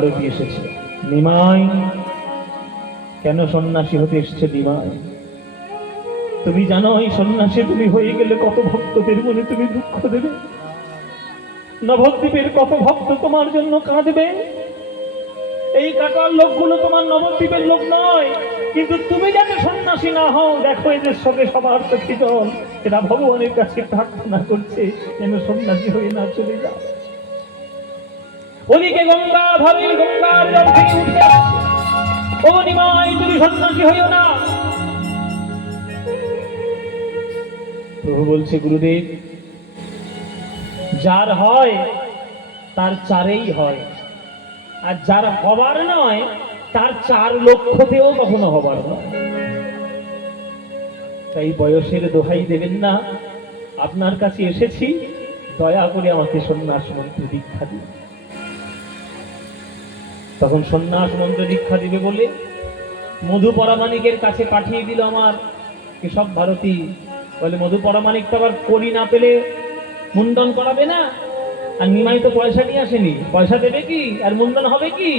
ভারতী এসেছে। নিমাই, কেন সন্ন্যাসী হতে এসছে নিমাই? তুমি জানো এই সন্ন্যাসী তুমি হয়ে গেলে কত ভক্তদের মনে তুমি দুঃখ দেবে। নবদ্বীপের কত ভক্ত তোমার জন্য কাঁদবে। এই কাটার লোকগুলো তোমার নবদ্বীপের লোক নয়, কিন্তু তুমি যাতে সন্ন্যাসী না হও, দেখো এদের সঙ্গে সবার চোখে জল, এরা ভগবানের কাছে প্রার্থনা করছে যেন সন্ন্যাসী হয়ে না চলে যায়। ওদিকে গঙ্গা ধারে গঙ্গার জল থেকে উঠে আসছে, ও নিমাই তুমি সন্ন্যাসী হইও না। প্রভু বলছে, গুরুদেব, যার হয় তার চারেই হয়, আর যার হবার নয় তার 4 লক্ষতেও কখনো হবার নয়। তাই বয়সের দোহাই দেবেন না, আপনার কাছে এসেছি, দয়া করে আমাকে সন্ন্যাস মন্ত্র দীক্ষা দিন। তখন সন্ন্যাস মন্ত্র দীক্ষা দিবে বলে মধু পরামানিকের কাছে পাঠিয়ে দিল আমার কেশব ভারতী। বলে, মধু পরামানিক তো আবার করি না পেলে মুন্ডন করাবে না, আর নিমাই তো পয়সা নিয়ে আসেনি, পয়সা দেবে কি আর মুন্ডন হবে কি?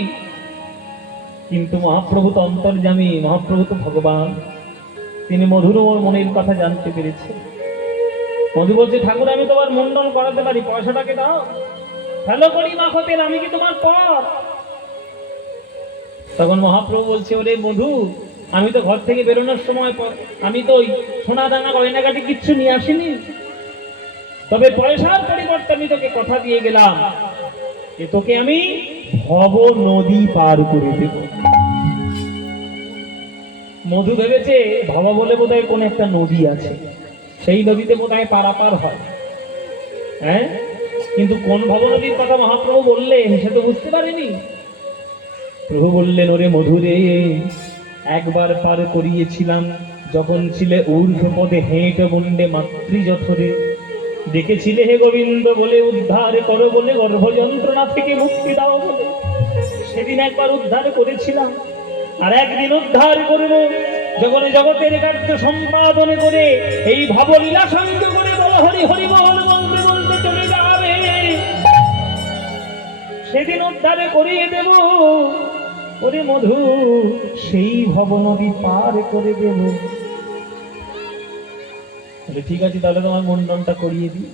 কিন্তু মহাপ্রভু তো অন্তর্যামী, মহাপ্রভু তো ভগবান, তিনি মধুর মনের কথা জানতে পেরেছে। মধু বলছে, ঠাকুর আমি তোমার মুন্ডন করাতে পারি, পয়সাটাকে দাও। হ্যালো করি মাখতের, আমি কি তোমার পর? তখন মহাপ্রভু বলছে, ওরে মধু, আমি তো ঘর থেকে বেরোনোর সময় আমি তো ওই সোনা দানা গয়নাগাটি কিচ্ছু নিয়ে আসিনি, তবে পয়সার পরিবর্তে আমি তোকে কথা দিয়ে গেলাম যে তোকে আমি ভব নদী পার করে দেব। মধু ভেবেছে ভব বলে বোধহয় কোন একটা নদী আছে, সেই নদীতে বোধহয় পারাপার হয়। হ্যাঁ, কিন্তু কোন ভব নদীর কথা মহাপ্রভু বললেন সে তো বুঝতে পারেনি। প্রভু বললেন, ওরে মধুরে, একবার পার করিয়েছিলাম যখন ছিলে ঊর্ধ্বপদে হেঁটে মুন্ডে মাতৃজঠরে, ডেকেছিলে হে গোবিন্দ বলে, উদ্ধার করো বলে, গর্ভ যন্ত্রণা থেকে মুক্তি দাও বলে। সেদিন একবার উদ্ধার করেছিলাম, আর একদিন উদ্ধার করব যখন জগতের কার্য সম্পাদনে করে এই ভবলীলা সঙ্গ করে বলো হরি হরি বল বলতে বলতে চলে যাবে, সেদিন উদ্ধারে করিয়ে দেব। ওরে মধু, সেই ভব নদী পার করে দেব। ঠিক আছে, তাহলে তোমার মুন্ডনটা করিয়ে দিই।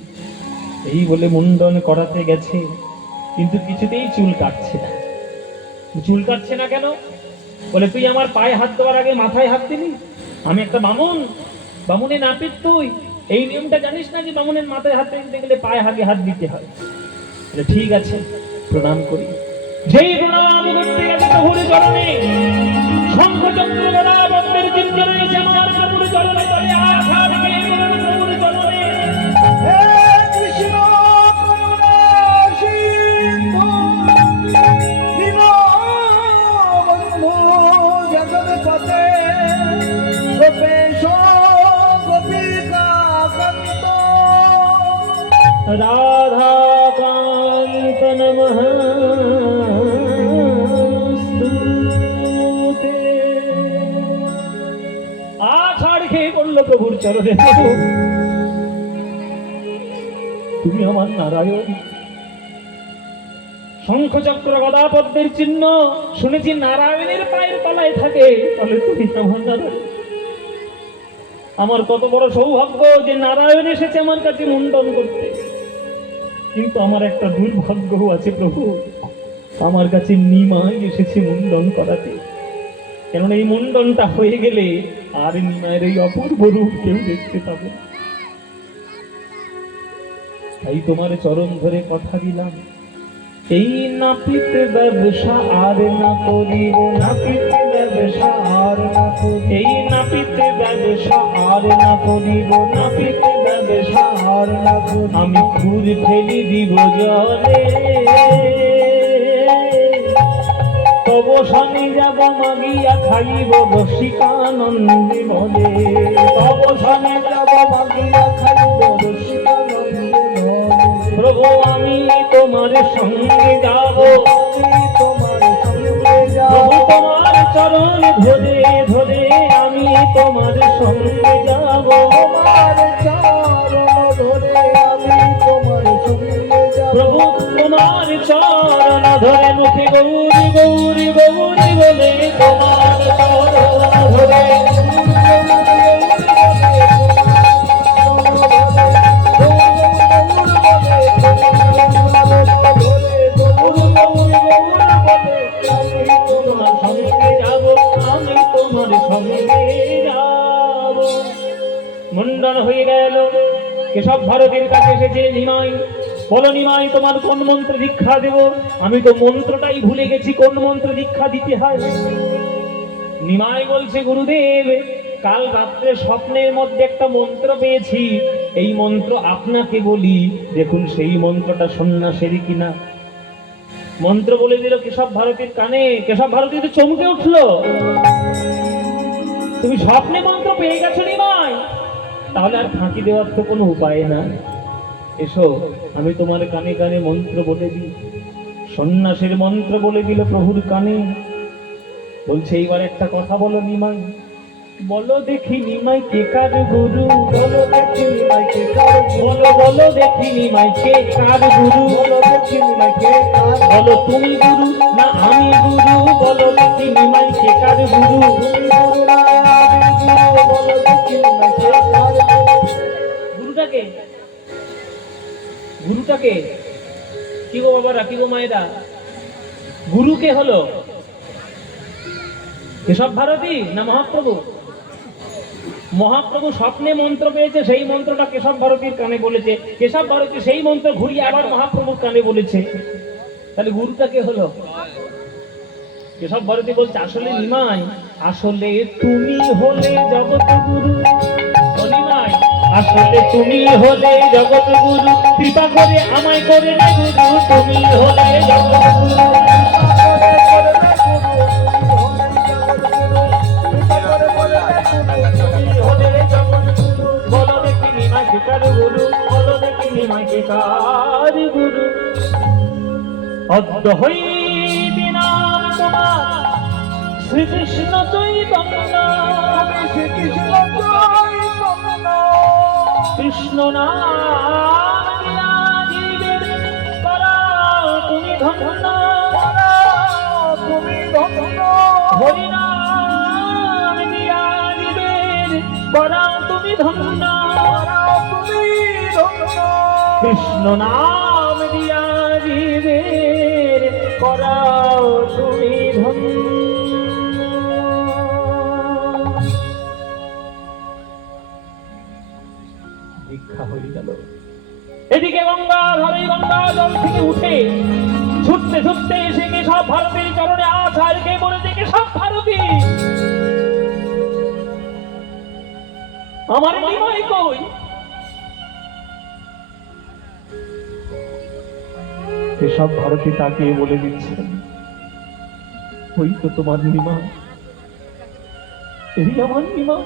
এই বলে মুন্ডন করাতে গেছে, কিন্তু কিছুতেই চুল কাটছে না। চুল কাটছে না কেন? বলে, তুই আমার পায়ে হাত দেওয়ার আগে মাথায় হাত দিলি। আমি একটা বামুন, বামুনের নাপিত তুই, এই নিয়মটা জানিস না যে বামুনের মাথায় হাত দিতে গেলে পায়ে আগে হাত দিতে হয়? ঠিক আছে, প্রণাম করি। যেই প্রণাম করতে গেছে প্রভুর চরণে, শঙ্খ চক্র গদা পদ্মের চিহ্ন রয়েছে আমার প্রভুর চরণে, তবে আঘাত খেয়ে পড়ল প্রভুর চরণে। হে কৃষ্ণ করুণা সিন্ধু দীনবন্ধু জগৎপতে, গোপেশ গোপিকাকান্ত রাধাকান্ত নমঃ। প্রভুর চরণে, তুমি আমার নারায়ণ। শঙ্খ চক্র গদা পদ্মের চিহ্ন শুনেছি নারায়ণের পায়ের তলায় থাকে, তাহলে তুমি আমার নারায়ণ। আমার কত বড় সৌভাগ্য যে নারায়ণ এসেছে আমার কাছে মুন্ডন করতে, কিন্তু আমার একটা দুর্ভাগ্য আছে প্রভু, আমার কাছে নিমাই এসেছে মুন্ডন করাতে। কেননা এই মুন্ডনটা হয়ে গেলে আর নিমায়ের এই অপূর্ব রূপ কেউ দেখতে পাবে। তাই তোমার চরণ ধরে কথা দিলাম, এই নাপিত ব্যবসা আর না করিব, নাপিত ব্যবসা আর না করিব, এই নাপিত ব্যবসা আর না করিব, নাপিত ব্যবসা আর না করিব। আমি খুর ফেলি দিব জলে, তব শনি যাব মাগিয়া খাইব রসিকানন্দে বলে, তব শনি যাব মাগিয়া খাইব রসিকানন্দে বলে। প্রভু আমি তোমার সঙ্গে যাব, তোমার সঙ্গে যাব, প্রভু তোমার চরণ ধরে ধরে আমি তোমার সঙ্গে যাব, তোমার চরণ ধরে আমি তোমার সঙ্গে যাব, প্রভু তোমার চরণ ধরে মুখে গৌরী গৌরী গৌরী বলে তোমার চরণ ধরে তোমার সঙ্গে যাব, আমি তোমার সঙ্গে যাব। মুন্ডন হয়ে গেল, কেশব ভারতীর কাছে এসেছে নিমাই। বলো নিমাই, তোমার কোন মন্ত্র দীক্ষা দেব? আমি তো মন্ত্রটাই ভুলে গেছি, কোন মন্ত্র দীক্ষা দিতে হয়। নিমাই বলছে, গুরুদেব, কাল রাত্রে স্বপ্নের মধ্যে একটা মন্ত্র পেয়েছি, এই মন্ত্র আপনাকে বলি, দেখুন সেই মন্ত্রটা সন্ন্যাসেরই কিনা। মন্ত্র বলে দিল কেশব ভারতীর কানে। কেশব ভারতী তো চমকে উঠলো, তুমি স্বপ্নে মন্ত্র পেয়ে গেছো নিমাই, তাহলে আর ফাঁকি দেওয়ার তো কোনো উপায় না। এসো, আমি তোমার কানে কানে মন্ত্র বলে দিই। সন্ন্যাসের মন্ত্র বলে দিল প্রভুর কানে। বলছে, এইবার একটা কথা বলো নিমাই। বলো দেখি নিমাই কে কার গুরু? বলো দেখি নিমাই কে কার গুরু? বলো দেখি নিমাই কে কার গুরু? বলো দেখি নিমাই কে কার? বলো তুমি গুরু না আমি গুরু? বলো দেখি নিমাই কে কার গুরু? তুমি গুরু না আমি গুরু? বলো দেখি নিমাই কে কার? গুরুটাকে, গুরুটাকে কি গো বাবারা, কি গো মায়েরা, গুরু কে হলো? কেশব ভারতী না মহাপ্রভু? মহাপ্রভু স্বপ্নে মন্ত্র পেয়েছে, সেই মন্ত্রটা কেশব ভারতীর কানে বলেছে। কেশব ভারতী সেই মন্ত্র ঘুরিয়ে আবার মহাপ্রভুর কানে বলেছে। তাহলে গুরুটা কে হলো? কেশব ভারতী বলছে, আসলে নিমাই, আসলে তুমি হলে জগৎ গুরু। নিমাই, আসলে তুমি হলে জগৎ গুরু, কৃপা করে আমায় করে না গুরু। তুমি হলে জগৎ গুরু, বলো দেখি নিমাই কে কার গুরু? বলো দেখি নিমাই কে কার গুরু? অদ্য হইতে নাম তোমার শ্রীকৃষ্ণ চৈতন্য। শ্রীকৃষ্ণ চৈতন্য, কৃষ্ণ নাম দিয়া জীবের করা তুমি ধন্য। তুমি ধন্য, হরি নাম দিয়া জীবের করা তুমি ধন্য। তুমি ধন্য, কৃষ্ণ নাম দিয়া জীবের করা তুমি ধন্য। দীক্ষা হয়ে গেল। এদিকে গঙ্গা ধরে, গঙ্গা জল থেকে উঠে ছুটতে ছুটতে এসে কেশব ভারতীর চরণে আছাড় খেয়ে বলেছে, কেশব ভারতী, আমার নিমাই কই? কেশব ভারতী তাকে বলে দিচ্ছেন, ওই তো তোমার নিমাই, এই আমার নিমাই,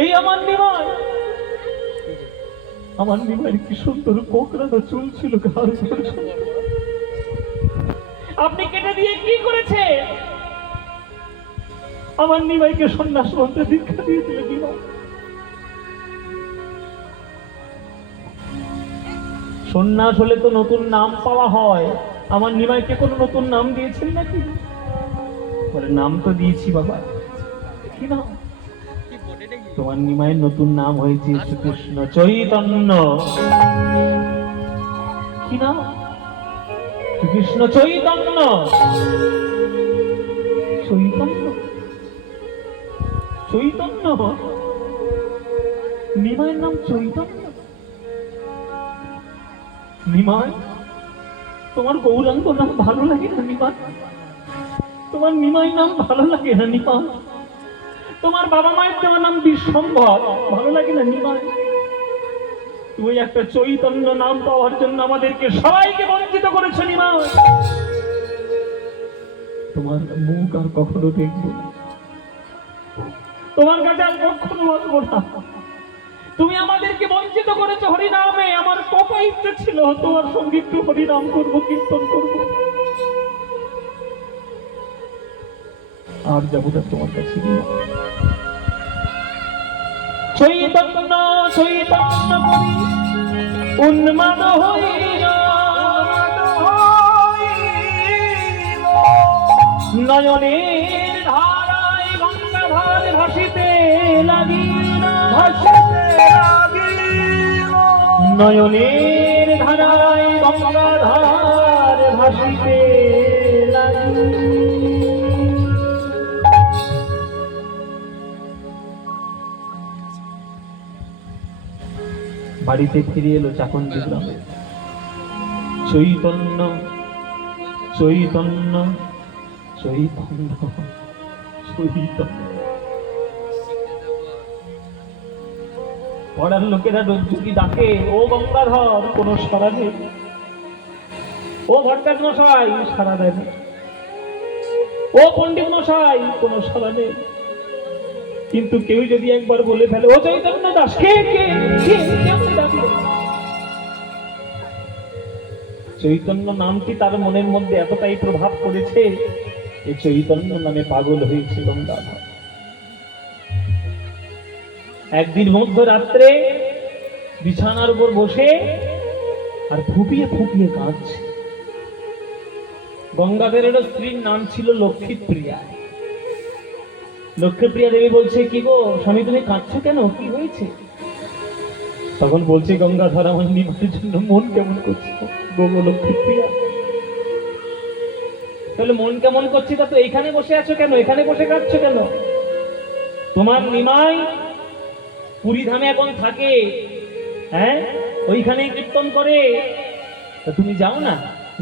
এই আমার নিমাই। আমার নিমাইয়ের কি সুন্দর কোকড়ানো চুল ছিল ঘাড় পর্যন্ত, আপনি কেটে দিয়ে কি করেছে? আমার নিমাইকে সন্ন্যাস মন্ত্রে দীক্ষা দিয়েছিলেন নিমাই। সন্ন্যাস হলে তো নতুন নাম পাওয়া হয়, আমার নিমাইকে কোনো নতুন নাম দিয়েছেন নাকি? বলে, নাম তো দিয়েছি বাবা। কি নাম? তোমার নিমাইয়ের নতুন নাম হয়েছে শ্রীকৃষ্ণ চৈতন্য। কি নাম? শ্রীকৃষ্ণ চৈতন্য। চৈতন্য, চৈতন্য, নিমাইয়ের নাম চৈতন্য। নিমাই, তোমার গৌরাঙ্গ নাম ভালো লাগে না নিমাই? তোমার নিমাই নাম ভালো লাগে না নিমাই? তোমার বাবা মায়ের দেওয়া নাম বিশ্বম্ভর ভালো লাগে না নিমাই? তুমি একটা চৈতন্য নাম পাওয়ার জন্য আমাদেরকে সবাইকে বঞ্চিত করেছো নিমাই। তোমার মুখ আর কখনো দেখবো না, তোমার কাছে আর কখনো আসবো না। তুমি আমাদেরকে বঞ্চিত করেছো হরিনামে। আমার কত ইচ্ছে ছিল তোমার সঙ্গে একটু হরিনাম করবো, কীর্তন করবো, আর যাবো না তোমার কাছে। চৈতন্য চৈতন্য করি উন্মাদ হইল, নয়নের ধারায় গঙ্গাধার ভাসিতে লাগিল, নয়নের ধারায় গঙ্গাধার ভাসিতে লাগিল। বাড়িতে ফিরে এলো চাকন্দি গ্রামে। চৈতন্য চৈতন্য চৈতন্য চৈতন্য, পড়ার লোকেরা রজ্জুকি ডাকে, ও গঙ্গাধর, কোনো সাড়া নেই। ও ভট্টাচ মশাই, সাড়া দেন। ও পণ্ডিত মশাই, কোনো সাড়া নেই। কিন্তু কেউ যদি একবার বলে ফেলে, ও চৈতন্য দাস, কে কে কে, কেমনে ডাকে? চৈতন্য নামটি তার মনের মধ্যে এতটাই প্রভাব করেছে যে চৈতন্য নামে পাগল হয়েছে গঙ্গাধর। একদিন মধ্যরাত্রে বিছানার উপর বসে আর ফুপিয়ে ফুপিয়ে কাঁদছে। গঙ্গাধরের স্ত্রীর নাম ছিল লক্ষ্মীপ্রিয়া। লক্ষ্মীপ্রিয়া দেবী বলছে, কি গো স্বামী, তুমি কাঁদছো কেন, কি হয়েছে? তখন বলছে, গঙ্গাধর, আমার নিমাইয়ের জন্য মন কেমন করছে গো লক্ষ্মীপ্রিয়া। তাহলে মন কেমন করছে, তা তো এইখানে বসে আছো কেন, এখানে বসে কাঁদছো কেন? তোমার নিমাই পুরীধামে এখন থাকে, হ্যাঁ, ওইখানেই কীর্তন করে। তা তুমি যাও না,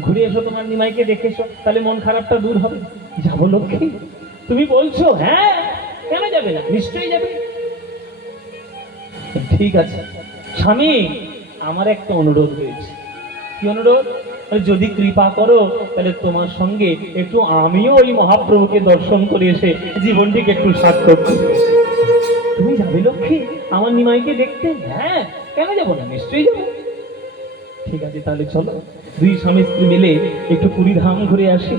ঘুরে এসো, তোমার নিমাইকে দেখে এসো, তাহলে মন খারাপটা দূর হবে। যাবো লক্ষ্মী, তুমি বলছো? হ্যাঁ, কেন যাবে না, নিশ্চয়ই যাবে। ঠিক আছে স্বামী, আমার একটা অনুরোধ রয়েছে। কি অনুরোধ? যদি কৃপা করো তাহলে তোমার সঙ্গে একটু আমিও ওই মহাপ্রভুকে দর্শন করে এসে জীবনটিকে একটু সার্থক করি। তুমি যাবে লক্ষ্মী আমার নিমাইকে দেখতে? হ্যাঁ, কেন যাবো না, নিশ্চয়ই যাবো। ঠিক আছে, তাহলে চলো, দুই স্বামী স্ত্রী মিলে একটু পুরীধাম ঘুরে আসি।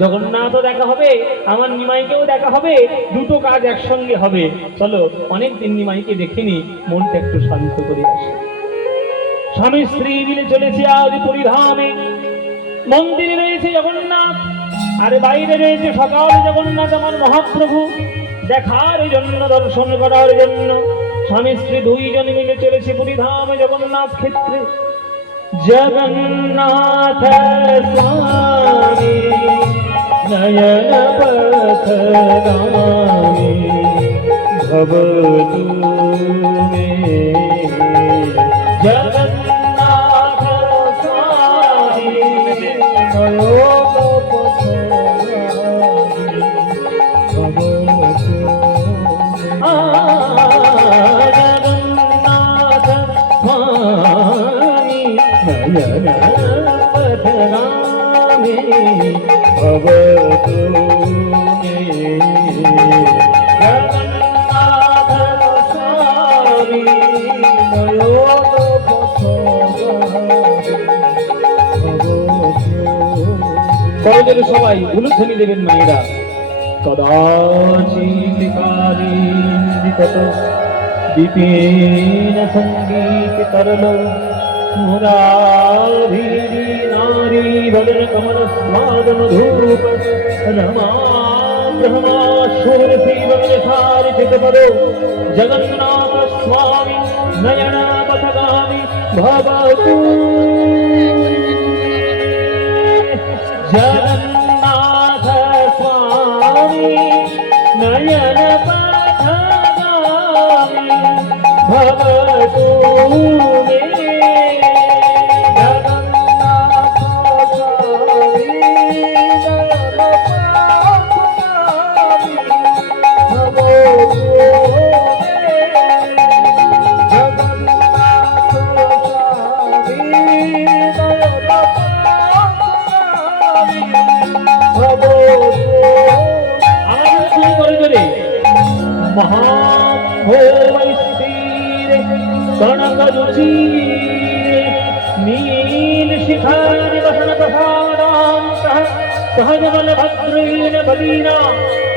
জগন্নাথও দেখা হবে, আমার নিমাইকেও দেখা হবে, দুটো কাজ একসঙ্গে হবে। চলো, অনেকদিন নিমাইকে দেখিনি, মনটা একটু শান্ত করে আসি। স্বামী স্ত্রী মিলে চলেছে আজ পুরীধামে। মন্দিরে রয়েছে জগন্নাথ, আর বাইরে রয়েছে সকাল জগন্নাথ আমার মহাপ্রভু। দেখার জন্য, দর্শন করার জন্য স্বামী স্ত্রী দুইজন মিলে চলেছে পুরীধামে জগন্নাথ ক্ষেত্রে। জগন্নাথ স্বামী নয়ন পথগামী ভবতু মে। জগন্নাথ স্বামী নয়ন পথগামী ভবতু মে। জগন্নাথ স্বামী নয়ন পথগামী ভবতু মে। জগন্নাথ স্বামী নয়ন পথগামী। সবাই উলুধ্বনি দেবেন মায়েরা। কদাচিৎ কালীন্দিকত বিপিন সঙ্গীত তরল মুরারি নারী বদন কমল স্মাদ মধুপ রমা ব্রহ্মা সুর শিবসার চিতপদ জগন্নাথ স্বামী নয়ন পথগামী ভবতু। জগন্নাথ স্বামী নয়ন পথগামী ভবতু মে। জগন্নাথ স্বামী নয়ন পথগামী ভবতু মে। জগন্নাথ স্বামী নয়ন পথগামী ভবতু। আর শুরু করে ধরে মহাভৈশ্রীরে কনকরুচিরে নীল শিখারি বসন প্রসাদাম সহজ বলভদ্রেণ বলীনা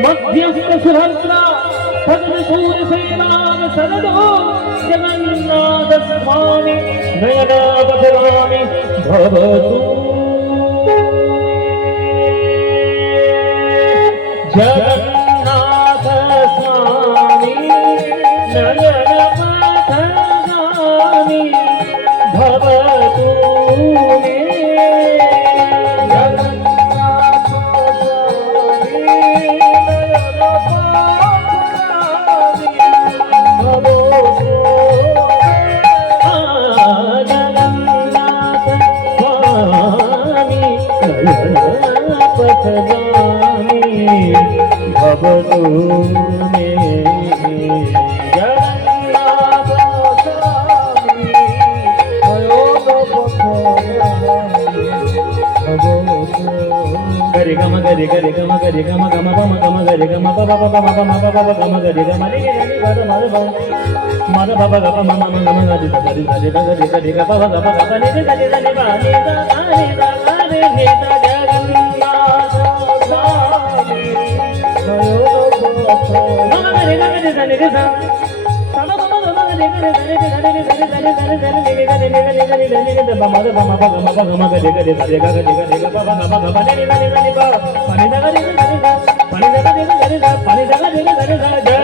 মধ্যস্থ সুভদ্রা সদন সূর সেনাম সরদো। জগন্নাথ স্বামী নয়ন जगन्नाथ स्वामी नयन पथगामी भवतु मे जगन्नाथ स्वामी नयन पथगामी भवतु जगन्नाथ स्वामी नयन पथगामी भवतु मे जगन्नाथ स्वामी नयन पथगामी गरे गम गरे गरे गम गरे गम गम पम गम गरे गम प प प प प म प प प गम गरे गम रे रे रे ग म रे ब म रे ब ब ग प म म गम गरे ग रे ग रे ग रे ग रे ग प प ग प ग प रे रे ग रे ग रे ब रे ग रे ग रे रे ग जगन्नाथ स्वामी नयन गरे ग रे ग रे ग sama sama sama gare gare gare gare gare gare gare gare gare gare gare gare gare ba ma ba ma ba ma ba ma gare gare gare gare gare ba ba ba ba ba ba ne ne ne ne ba pani da gare gare pani da gare gare pani da gare gare